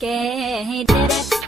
Get it.